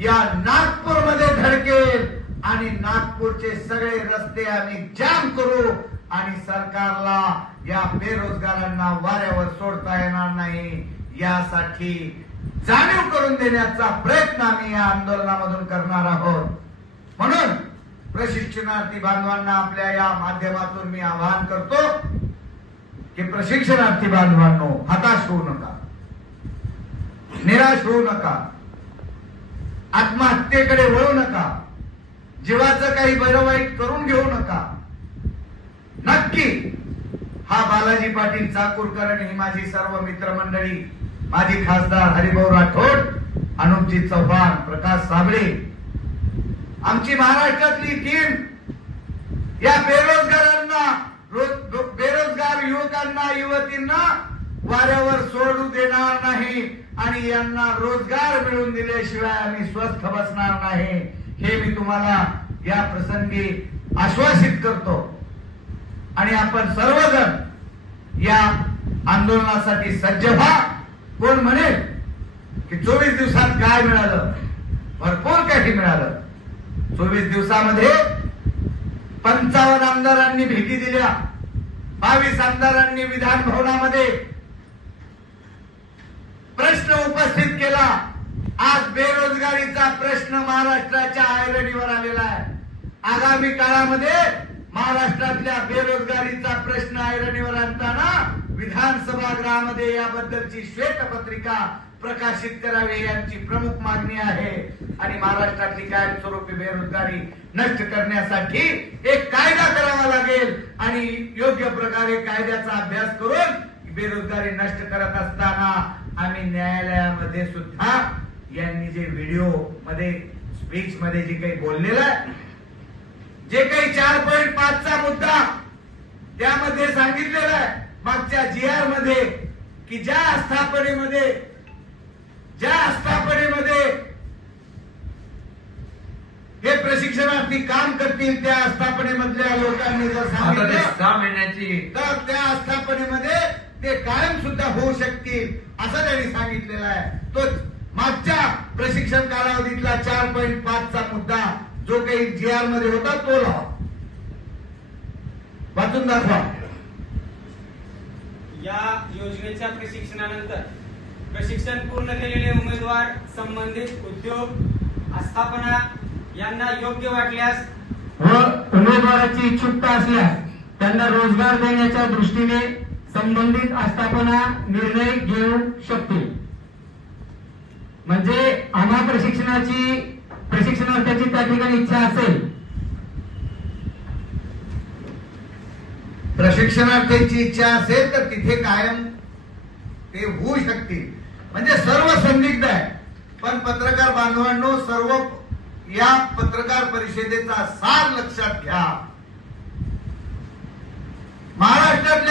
या नागपूरमध्ये धडकेल आणि नागपूरचे सगळे रस्ते आम्ही जाम करू आणि सरकारला या बेरोजगारांना वाऱ्यावर सोडता येणार नाही. यासाठी जाणीव करून देण्याचा प्रयत्न आम्ही या आंदोलनामधून करणार आहोत. म्हणून प्रशिक्षणार्थी बांधवांना आपल्या या माध्यमातून मी आवाहन करतो की प्रशिक्षणार्थी बांधवांनो हताश होऊ नका. निराश होऊ नका. आत्महत्येकडे वळू नका. जीवाचं काही बरं वाईट करून घेऊ नका. नक्की. हा बालाजी पाटील चाकूरकर आणि ही माझी सर्व मित्रमंडळी माझी खासदार हरिभाऊ राठोड अनुपजी चव्हाण प्रकाश साबळे. आमची महाराष्ट्रातली टीम या बेरोजगारांना रोज- बेरोजगार युवकांना युवतींना वाऱ्यावर सोडू देणार नाही. आणि यांना रोजगार मिळवून दिल्याशिवाय आम्ही स्वस्थ बसणार नाही. हे मी तुम्हाला या प्रसंगी आश्वासित करतो. आणि आपण सर्वजण या आंदोलनासाठी सज्ज व्हा. कोण म्हणेल की चोवीस दिवसात काय मिळालं? भरपूर काही मिळालं. चोवीस दिवसामध्ये पंचावन्न आमदारांनी भेटी दिल्या. बावीस आमदारांनी विधान भवनामध्ये प्रश्न उपस्थित केला. आज बेरोजगारीचा प्रश्न महाराष्ट्राच्या आयरणीवर आलेला आहे. आगामी काळामध्ये महाराष्ट्रातल्या बेरोजगारीचा प्रश्न आयरणीवर आणताना विधानसभा गृहामध्ये याबद्दलची श्वेतपत्रिका प्रकाशित करावी यांची प्रमुख मागणी आहे. आणि महाराष्ट्रातली कायमस्वरूपी बेरोजगारी नष्ट करण्यासाठी एक कायदा करावा लागेल. आणि योग्य प्रकारे कायद्याचा अभ्यास करून बेरोजगारी नष्ट करत असताना आम्ही न्यायालयामध्ये सुद्धा यांनी जे व्हिडिओमध्ये स्पीच मध्ये जे काही बोललेलं आहे जे काही चार पॉईंट पाचचा मुद्दा त्यामध्ये सांगितलेला आहे मागच्या जी आरमध्ये की ज्या आस्थापनेमध्ये ज्या आस्थापनेमध्ये हे प्रशिक्षणार्थी काम करतील त्या आस्थापनेमधल्या लोकांनी जर सांगितलं सहा महिन्याची तर त्या आस्थापनेमध्ये ते कायम सुद्धा होऊ शकतील असं त्यांनी सांगितलेलं आहे. तो मागच्या प्रशिक्षण कालावधीतला चार पॉईंट पाचचा मुद्दा जो काही जी आरमध्ये होता तो लावा वाचून दाखवा. या योजनेच्या प्रशिक्षणानंतर प्रशिक्षण पूर्ण केलेले उमेदवार संबंधित उद्योग आस्थापना यांना योग्य वाटल्यास व उमेदवाराची इच्छुकता असल्यास त्यांना रोजगार देण्याच्या दृष्टीने संबंधित आस्थापना निर्णय घेऊ शकतील म्हणजे आम्हा प्रशिक्षणाची प्रशिक्षणार्थ्याची त्या ठिकाणी इच्छा असेल. प्रशिक्षणार्थींची इच्छा असेल तर तिथे कायम ते होऊ शकतील. म्हणजे सर्व संदिग्ध आहे. पण पत्रकार बांधवांनो सर्व या पत्रकार परिषदेचा सार लक्षात घ्या.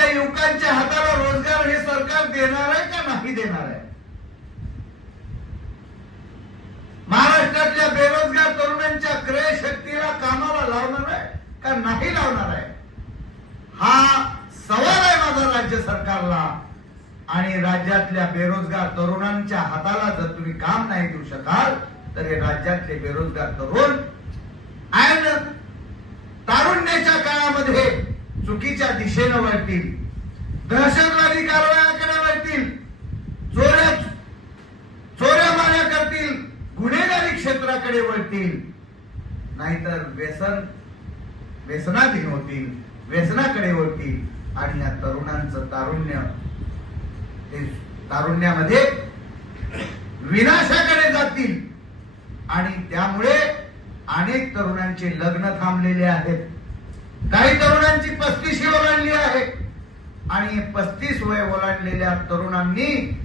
या युवकांच्या हाताला रोजगार हे सरकार देणार आहे का नाही देणार आहे? महाराष्ट्रातल्या बेरोजगार तरुणांच्या क्रय शक्तीला कामाला लावणार आहे का नाही लावणार आहे? हा सवाल आहे माझा राज्य सरकारला आणि राज्यातल्या बेरोजगार तरुणांच्या हाताला जर तुम्ही काम नाही देऊ शकाल तर हे राज्यातले बेरोजगार तरुण ऐन तारुण्याच्या काळामध्ये चुकीच्या दिशेनं वळतील. दहशतवादी कारवायाकडे वळतील. चोऱ्या चोऱ्या माऱ्या करतील. गुन्हेगारी क्षेत्राकडे वळतील. नाहीतर व्यसन व्यसनाधीन होतील व्यसनाकडे वळतील. आणि या तरुणांचं तारुण्य ते तारुण्यामध्ये विनाशाकडे जातील. आणि त्यामुळे अनेक तरुणांचे लग्न थांबलेले आहेत. काही तरुणांची पस्तीशी ओलांडली आहे. आणि पस्तीस वय ओलांडलेल्या तरुणांनी